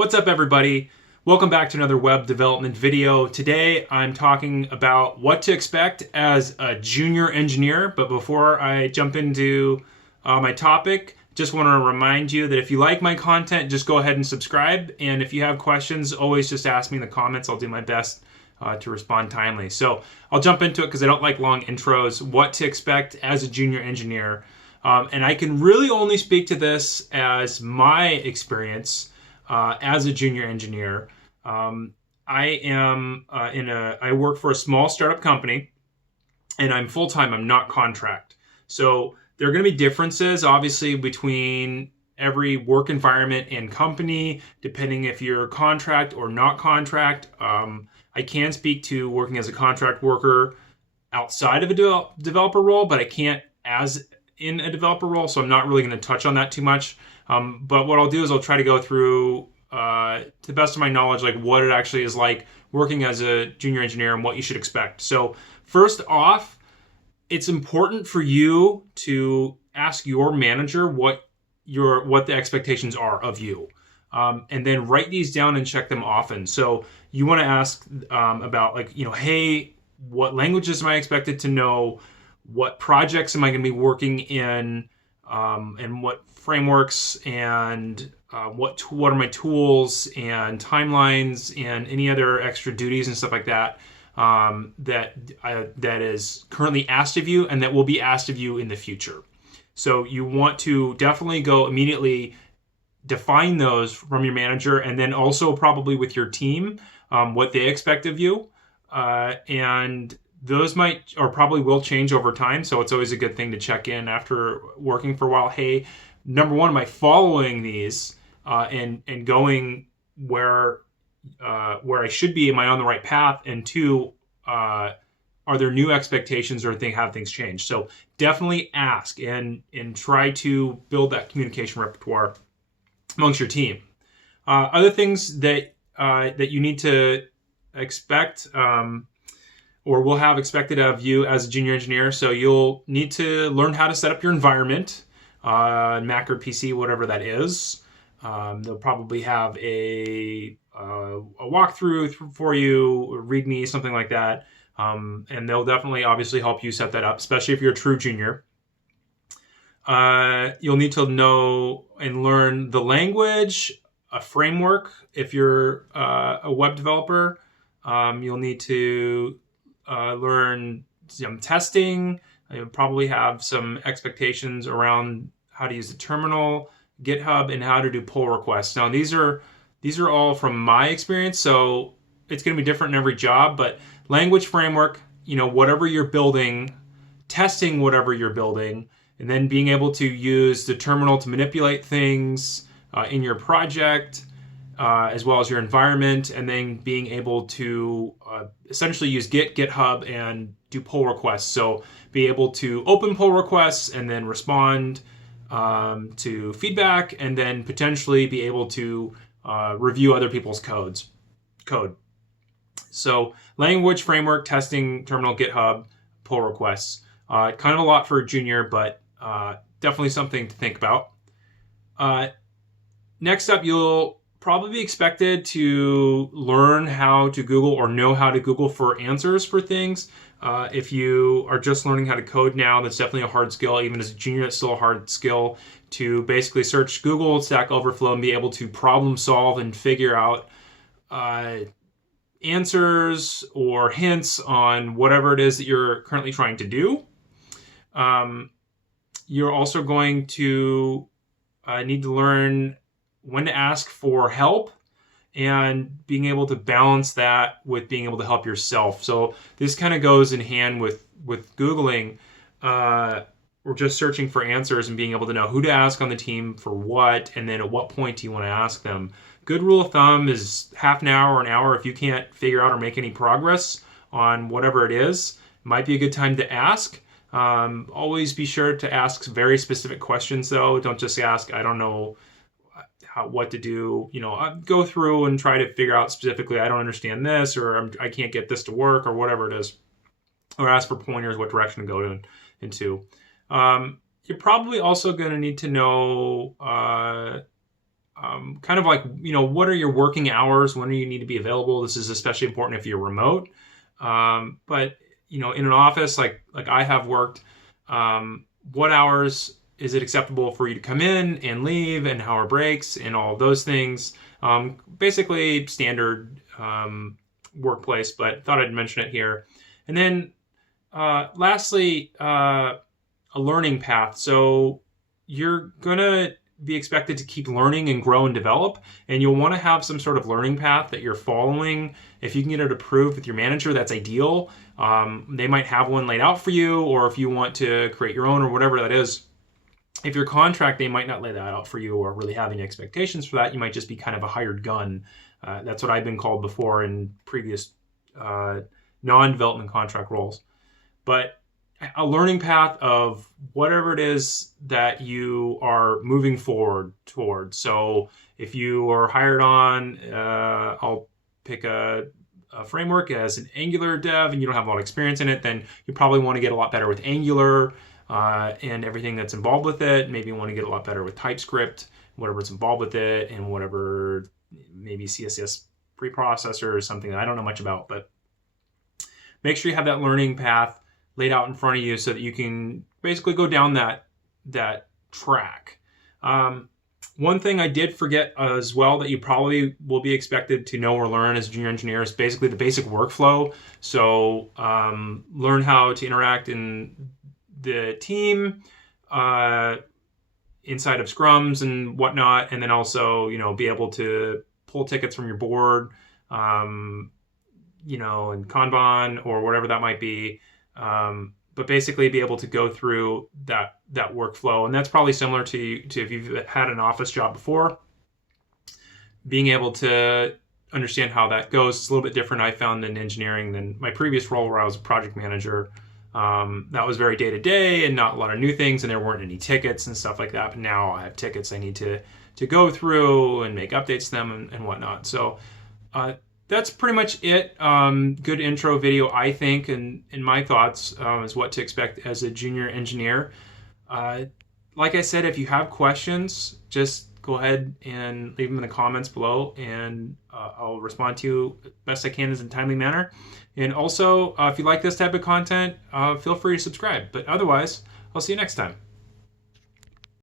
What's up, everybody? Welcome back to another web development video. Today I'm talking about what to expect as a junior engineer. But before I jump into my topic, just want to remind you that if you like my content, just go ahead and subscribe. And if you have questions, always just ask me in the comments. I'll do my best to respond timely. So I'll jump into it because I don't like long intros. What to expect as a junior engineer. And I can really only speak to this as my experience as a junior engineer. I work for a small startup company, and I'm full time. I'm not contract. So there are going to be differences, obviously, between every work environment and company, depending if you're contract or not contract. I can speak to working as a contract worker outside of a developer role, but I can't as in a developer role, so I'm not really going to touch on that too much. But what I'll do is I'll try to go through, to the best of my knowledge, like what it actually is like working as a junior engineer and what you should expect. So first off, it's important for you to ask your manager what the expectations are of you. And then write these down and check them often. So you want to ask about, like, hey, what languages am I expected to know? What projects am I going to be working in? And what frameworks and what are my tools and timelines and any other extra duties and stuff like that that is currently asked of you and that will be asked of you in the future. So you want to definitely go immediately define those from your manager, and then also probably with your team, what they expect of you. And those might or probably will change over time. So it's always a good thing to check in after working for a while. Hey, number one, am I following these and going where I should be? Am I on the right path? And two, are there new expectations or have things changed? So definitely ask and try to build that communication repertoire amongst your team. Other things that you need to expect or will have expected of you as a junior engineer. So you'll need to learn how to set up your environment, Mac or PC, whatever that is. They'll probably have a walkthrough for you, README, something like that. And they'll definitely obviously help you set that up, especially if you're a true junior. You'll need to know and learn the language, a framework. If you're a web developer, you'll need to learn some testing. You'll probably have some expectations around how to use the terminal, GitHub, and how to do pull requests. Now, these are all from my experience, so it's going to be different in every job. But language, framework, whatever you're building, testing whatever you're building, and then being able to use the terminal to manipulate things in your project, as well as your environment, and then being able to essentially use GitHub, and do pull requests. So be able to open pull requests and then respond to feedback, and then potentially be able to review other people's code. So language, framework, testing, terminal, GitHub, pull requests. Kind of a lot for a junior, but definitely something to think about. Next up, you'll probably be expected to learn how to Google or know how to Google for answers for things. If you are just learning how to code now, that's definitely a hard skill. Even as a junior, it's still a hard skill to basically search Google, Stack Overflow, and be able to problem solve and figure out answers or hints on whatever it is that you're currently trying to do. You're also going to need to learn when to ask for help, and being able to balance that with being able to help yourself. So this kind of goes in hand with Googling or just searching for answers, and being able to know who to ask on the team for what, and then at what point do you want to ask them. Good rule of thumb is half an hour or an hour. If you can't figure out or make any progress on whatever it is, might be a good time to ask. Always be sure to ask very specific questions, though. Don't just ask, I don't know what to do. Go through and try to figure out specifically, I don't understand this, or I can't get this to work, or whatever it is. Or ask for pointers, what direction to go into. You're probably also going to need to know kind of like, what are your working hours? When do you need to be available? This is especially important if you're remote. But in an office like I have worked, what hours is it acceptable for you to come in and leave, and how are breaks and all of those things? Basically standard workplace, but thought I'd mention it here. And then lastly, a learning path. So you're gonna be expected to keep learning and grow and develop, and you'll want to have some sort of learning path that you're following. If you can get it approved with your manager, that's ideal. They might have one laid out for you, or if you want to create your own or whatever that is. If your contract, they might not lay that out for you or really have any expectations for that. You might just be kind of a hired gun. That's what I've been called before in previous non-development contract roles. But a learning path of whatever it is that you are moving forward towards. So if you are hired on, I'll pick a framework as an Angular dev and you don't have a lot of experience in it, then you probably want to get a lot better with Angular and everything that's involved with it. Maybe you want to get a lot better with TypeScript, whatever's involved with it, and whatever, maybe CSS preprocessor or something that I don't know much about. But make sure you have that learning path laid out in front of you so that you can basically go down that track. One thing I did forget as well that you probably will be expected to know or learn as a junior engineer is basically the basic workflow. So learn how to interact in the team inside of scrums and whatnot, and then also be able to pull tickets from your board, and Kanban or whatever that might be. But basically be able to go through that workflow. And that's probably similar to if you've had an office job before, being able to understand how that goes. It's a little bit different, I found, in engineering than my previous role where I was a project manager. That was very day-to-day and not a lot of new things, and there weren't any tickets and stuff like that. But now I have tickets I need to go through and make updates to them and whatnot. So that's pretty much it. Good intro video, I think, and in my thoughts is what to expect as a junior engineer. Like I said, if you have questions, just go ahead and leave them in the comments below, and I'll respond to you best I can in a timely manner. And also, if you like this type of content, feel free to subscribe. But otherwise, I'll see you next time.